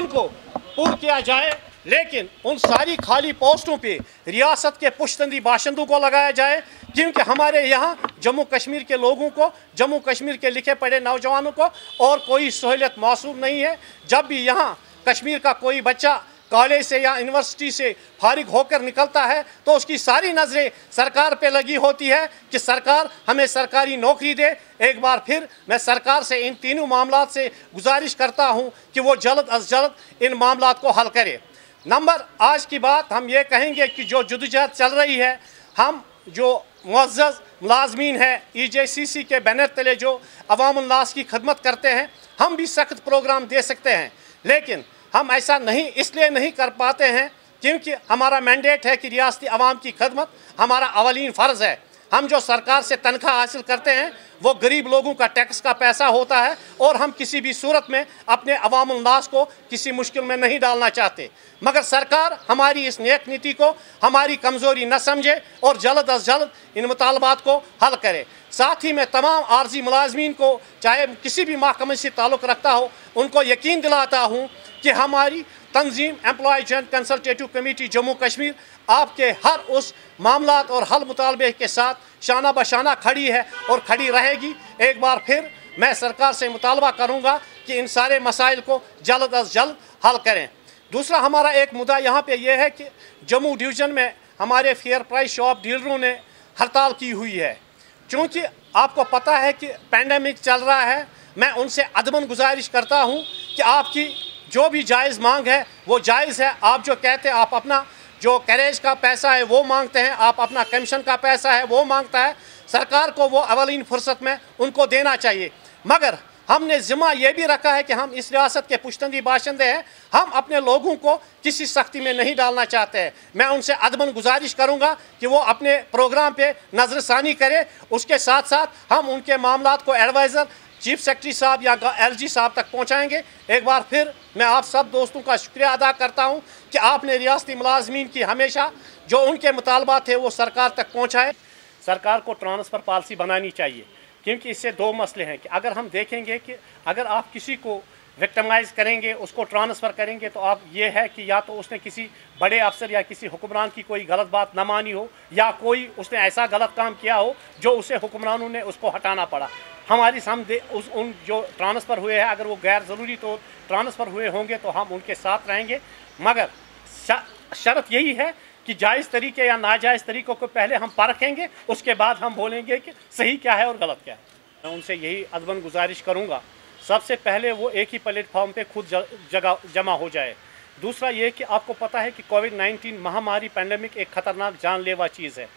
उनको पूर्ण किया जाए, लेकिन उन सारी खाली पोस्टों पे रियासत के पुश्तंदी बाशिंदों को लगाया जाए, क्योंकि हमारे यहाँ जम्मू कश्मीर के लोगों को, जम्मू कश्मीर के लिखे पढ़े नौजवानों को और कोई सहूलियत मौसूल नहीं है। जब भी यहाँ कश्मीर का कोई बच्चा कॉलेज से या यूनिवर्सिटी से फारिग होकर निकलता है तो उसकी सारी नज़रें सरकार पे लगी होती है कि सरकार हमें सरकारी नौकरी दे। एक बार फिर मैं सरकार से इन तीनों मामलात से गुजारिश करता हूं कि वो जल्द अज जल्द इन मामलात को हल करे। नंबर आज की बात हम ये कहेंगे कि जो जदोजहद चल रही है, हम जो मुअज़्ज़ज़ मुलाज़मीन है EJCC के बैनर तले जो अवामुल नास की खदमत करते हैं, हम भी सख्त प्रोग्राम दे सकते हैं, लेकिन हम ऐसा नहीं इसलिए नहीं कर पाते हैं क्योंकि हमारा मैंडेट है कि रियासती अवाम की खदमत हमारा अवलीन फ़र्ज़ है। हम जो सरकार से तनख्वाह हासिल करते हैं वो गरीब लोगों का टैक्स का पैसा होता है और हम किसी भी सूरत में अपने अवामुल नास को किसी मुश्किल में नहीं डालना चाहते, मगर सरकार हमारी इस नेक नीति को हमारी कमज़ोरी न समझे और जल्द अज जल्द इन मुतालबात को हल करे। साथ ही मैं तमाम आर्जी मुलाजमीन को, चाहे किसी भी महकमे से ताल्लुक़ रखता हो, उनको यकीन दिलाता हूँ कि हमारी तंजीम employ joint consultative committee Jammu Kashmir आपके हर उस मामलात और हल मुतालबे के साथ शाना बशाना खड़ी है और खड़ी रहेगी। एक बार फिर मैं सरकार से मुतालबा करूँगा कि इन सारे मसाइल को जल्द अज जल्द हल करें। दूसरा हमारा एक मुद्दा यहाँ पे ये है कि जम्मू डिवीज़न में हमारे फेयर प्राइस शॉप डीलरों ने हड़ताल की हुई है। चूँकि आपको पता है कि पैंडेमिक चल रहा है, मैं उनसे अदमन गुजारिश करता हूँ कि आपकी जो भी जायज़ मांग है वो जायज़ है। आप जो कहते हैं, आप अपना जो कैरेज का पैसा है वो मांगते हैं, आप अपना कमीशन का पैसा है वो मांगता है, सरकार को वो अवलीन फुर्सत में उनको देना चाहिए। मगर हमने ज़िम्मा ये भी रखा है कि हम इस रियासत के पुश्तंदी बाशिंदे हैं, हम अपने लोगों को किसी सख्ती में नहीं डालना चाहते हैं। मैं उनसे अदमन गुजारिश करूँगा कि वो अपने प्रोग्राम पे नज़रसानी करें। उसके साथ साथ हम उनके मामलात को एडवाइज़र चीफ सेक्रेटरी साहब या LG साहब तक पहुंचाएंगे। एक बार फिर मैं आप सब दोस्तों का शुक्रिया अदा करता हूं कि आपने रियासती मुलाजमीन की हमेशा जो उनके मुतालबात थे वो सरकार तक पहुंचाए। सरकार को ट्रांसफ़र पॉलिसी बनानी चाहिए, क्योंकि इससे दो मसले हैं कि अगर हम देखेंगे कि अगर आप किसी को विक्टिमाइज़ करेंगे, उसको ट्रांसफ़र करेंगे, तो आप ये है कि या तो उसने किसी बड़े अफसर या किसी हुक्मरान की कोई गलत बात न मानी हो, या कोई उसने ऐसा गलत काम किया हो जो उसे हुक्मरानों ने उसको हटाना पड़ा। हमारी उन जो ट्रांसफ़र हुए हैं, अगर वो गैर ज़रूरी तो ट्रांसफ़र हुए होंगे तो हम उनके साथ रहेंगे, मगर शर्त यही है कि जायज़ तरीके या नाजायज़ तरीक़ों को पहले हम परखेंगे, उसके बाद हम बोलेंगे कि सही क्या है और गलत क्या है। मैं उनसे यही अदबन गुजारिश करूँगा, सबसे पहले वो एक ही प्लेटफॉर्म पे खुद जमा हो जाए। दूसरा ये कि आपको पता है कि कोविड-19 महामारी पैंडेमिक एक ख़तरनाक जानलेवा चीज़ है।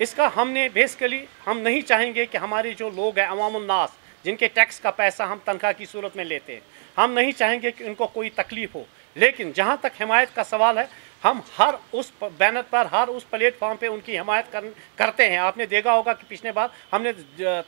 इसका हमने बेसिकली हम नहीं चाहेंगे कि हमारे जो लोग हैं अवामुल नास, जिनके टैक्स का पैसा हम तनख्वाह की सूरत में लेते हैं, हम नहीं चाहेंगे कि उनको कोई तकलीफ़ हो। लेकिन जहाँ तक हिमायत का सवाल है, हम हर उस बैनर पर, हर उस प्लेटफॉर्म पे उनकी हिमायत करते हैं। आपने देखा होगा कि पिछले बार हमने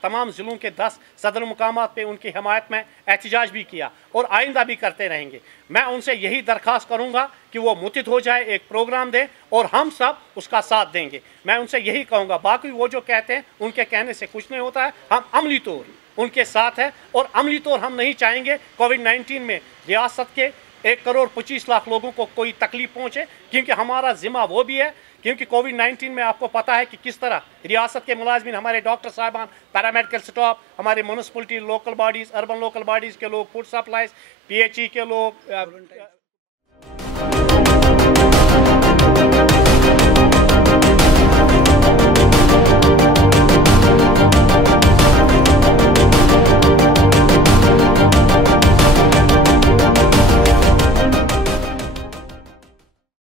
तमाम ज़िलों के 10 सदर मुकामात पे उनकी हिमायत में एहतजाज भी किया और आइंदा भी करते रहेंगे। मैं उनसे यही दरख्वास्त करूँगा कि वो मुत्तहिद हो जाए, एक प्रोग्राम दें और हम सब उसका साथ देंगे। मैं उनसे यही कहूँगा। बाकी वो जो कहते हैं उनके कहने से कुछ नहीं होता है, हम अमली तौर उनके साथ हैं और अमली तौर हम नहीं चाहेंगे कोविड-19 में रियासत के 1,25,00,000 लोगों को कोई तकलीफ पहुँचे, क्योंकि हमारा ज़िम्मा वो भी है। क्योंकि कोविड-19 में आपको पता है कि किस तरह रियासत के मुलाजमीन, हमारे डॉक्टर साहबान, पैरामेडिकल स्टाफ, हमारे municipality local bodies, urban local bodies के लोग, फूड सप्लाईज, PHE के लोग,